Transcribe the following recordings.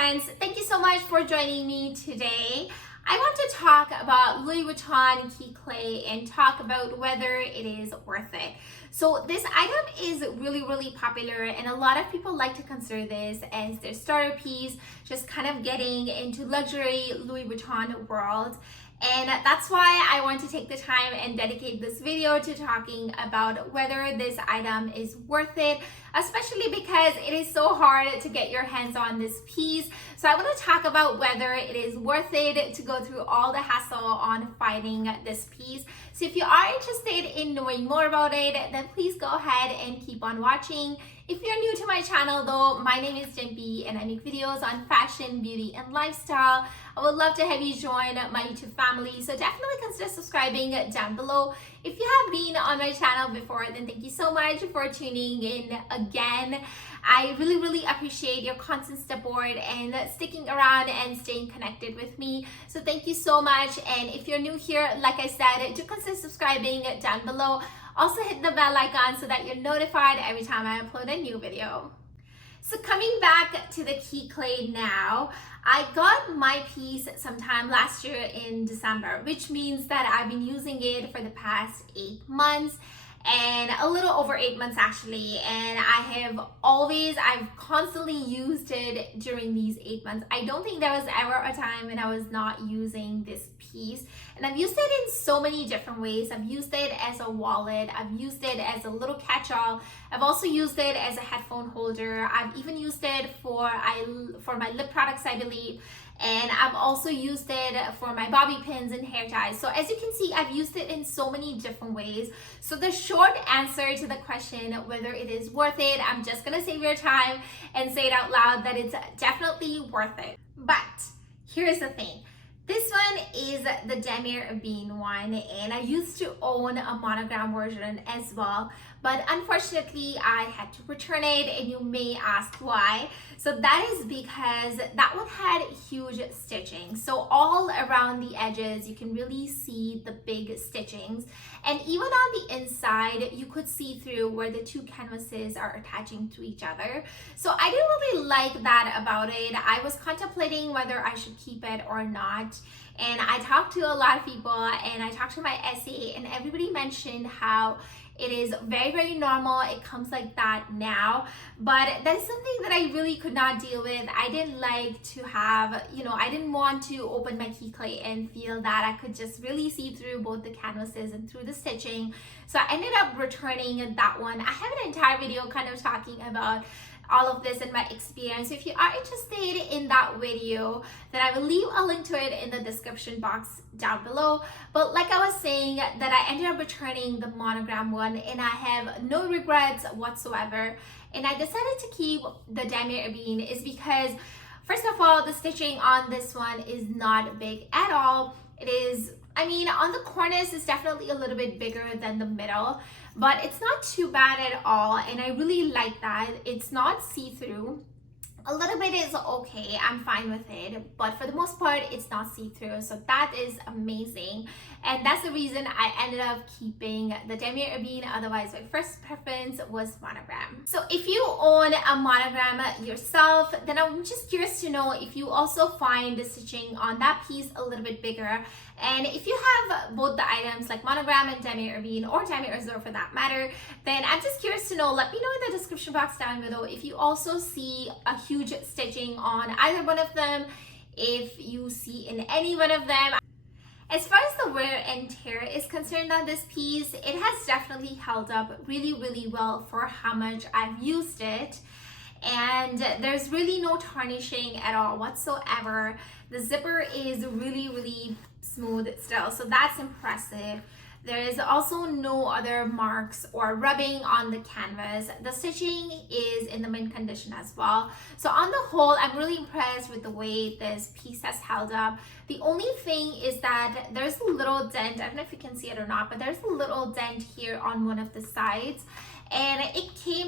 friends, thank you so much for joining me today. I want to talk about Louis Vuitton key clay and talk about whether it is worth it. So this item is really popular, and a lot of people like to consider this as their starter piece, just kind of getting into luxury Louis Vuitton world. And that's why I want to take the time and dedicate this video to talking about whether this item is worth it, especially because it is so hard to get your hands on this piece. So I want to talk about whether it is worth it to go through all the hassle on finding this piece. So if you are interested in knowing more about it, then please go ahead and keep on watching. If you're new to my channel though, my name is Damier and I make videos on fashion, beauty, and lifestyle. I would love to have you join my YouTube family, so definitely consider subscribing down below. If you have been on my channel before, then thank you so much for tuning in again. I really appreciate your constant support and sticking around and staying connected with me. So thank you so much. And if you're new here, like I said, do consider subscribing down below. Also hit the bell icon so that you're notified every time I upload a new video. So coming back to the key clay now, I got my piece sometime last year in December, which means that I've been using it for the past 8 months, and a little over 8 months actually. And I've constantly used it during these 8 months. I don't think there was ever a time when I was not using this piece. And I've used it in so many different ways. I've used it as a wallet. I've used it as a little catch-all. I've also used it as a headphone holder. I've even used it for my lip products, I believe. And I've also used it for my bobby pins and hair ties. So as you can see, I've used it in so many different ways. So the short answer to the question whether it is worth it, I'm just gonna save your time and say it out loud that it's definitely worth it. But here's the thing. This one is the Damier Ebene one, and I used to own a Monogram version as well, but unfortunately I had to return it, and you may ask why. So that is because that one had huge stitching. So all around the edges you can really see the big stitchings, and even on the inside you could see through where the two canvases are attaching to each other. So I didn't really like that about it. I was contemplating whether I should keep it or not. And I talked to a lot of people, and I talked to my SA, and everybody mentioned how it is very normal. It comes like that now, but that is something that I really could not deal with. I didn't like to have, I didn't want to open my key clay and feel that I could just really see through both the canvases and through the stitching. So I ended up returning that one. I have an entire video kind of talking about all of this and my experience. If you are interested in that video, then I will leave a link to it in the description box down below. But like I was saying, that I ended up returning the Monogram one, and I have no regrets whatsoever. And I decided to keep the Damier Ebene is because, first of all, the stitching on this one is not big at all. It is, on the corners it's definitely a little bit bigger than the middle, but it's not too bad at all, and I really like that. It's not see-through. A little bit is okay, I'm fine with it, but for the most part it's not see-through, so that is amazing. And that's the reason I ended up keeping the Damier Ebene. Otherwise my first preference was Monogram. So if you own a Monogram yourself, then I'm just curious to know if you also find the stitching on that piece a little bit bigger. And if you have both the items like Monogram and Damier Ebene, or Damier Azur for that matter, then I'm just curious to know. Let me know in the description box down below if you also see a huge stitching on either one of them, if you see in any one of them. As far as the wear and tear is concerned on this piece, it has definitely held up really well for how much I've used it. And there's really no tarnishing at all whatsoever. The zipper is really smooth still, so that's impressive. There is also no other marks or rubbing on the canvas. The stitching is in the mint condition as well. So on the whole, I'm really impressed with the way this piece has held up. The only thing is that there's a little dent. I don't know if you can see it or not, but there's a little dent here on one of the sides. And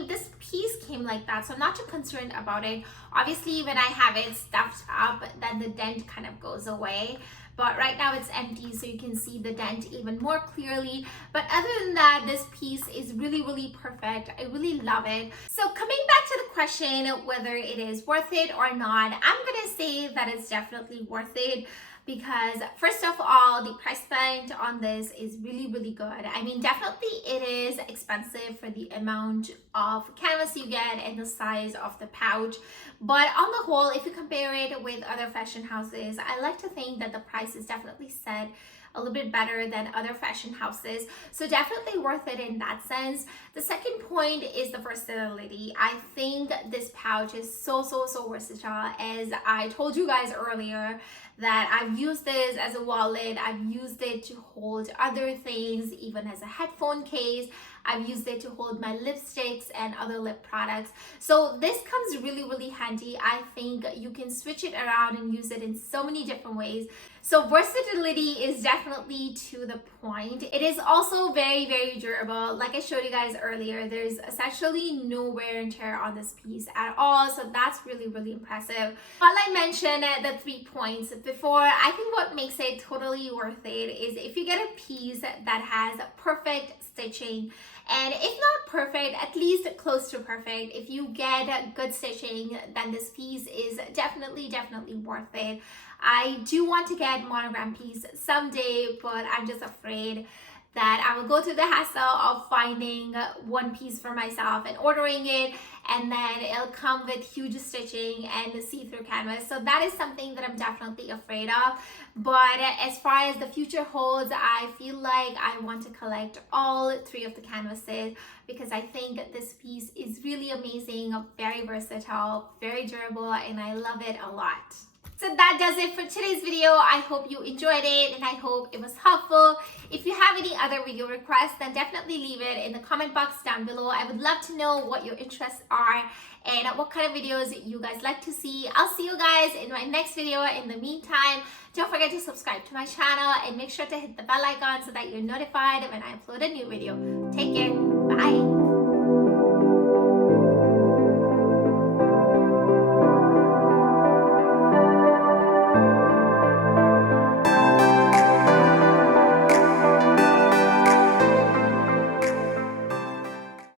this piece came like that, so I'm not too concerned about it. Obviously, when I have it stuffed up, then the dent kind of goes away. but right now it's empty, so you can see the dent even more clearly. But other than that, this piece is really perfect. I really love it. So coming back to the question whether it is worth it or not, I'm gonna say that it's definitely worth it, because first of all, the price point on this is really good. I mean, definitely it is expensive for the amount of canvas you get and the size of the pouch, but on the whole, if you compare it with other fashion houses, I like to think that the price is definitely set a little bit better than other fashion houses, so definitely worth it in that sense. The second point is the versatility. I think this pouch is so versatile. As I told you guys earlier, that I've used this as a wallet, I've used it to hold other things, even as a headphone case. I've used it to hold my lipsticks and other lip products. So this comes really handy. I think you can switch it around and use it in so many different ways. So versatility is definitely to the point. It is also very durable. Like I showed you guys earlier, there's essentially no wear and tear on this piece at all. So that's really impressive. While I mentioned the 3 points before, I think what makes it totally worth it is if you get a piece that has perfect stitching, and if not perfect, at least close to perfect. If you get good stitching, then this piece is definitely worth it. I do want to get monogram piece someday, but I'm just afraid that I will go through the hassle of finding one piece for myself and ordering it, and then it'll come with huge stitching and see-through canvas. So that is something that I'm definitely afraid of. But as far as the future holds, I feel like I want to collect all 3 of the canvases, because I think this piece is really amazing, very versatile, very durable, and I love it a lot. So that does it for today's video. I hope you enjoyed it and I hope it was helpful. If you have any other video requests, then definitely leave it in the comment box down below. I would love to know what your interests are and what kind of videos you guys like to see. I'll see you guys in my next video. In the meantime, don't forget to subscribe to my channel and make sure to hit the bell icon so that you're notified when I upload a new video. Take care. Bye.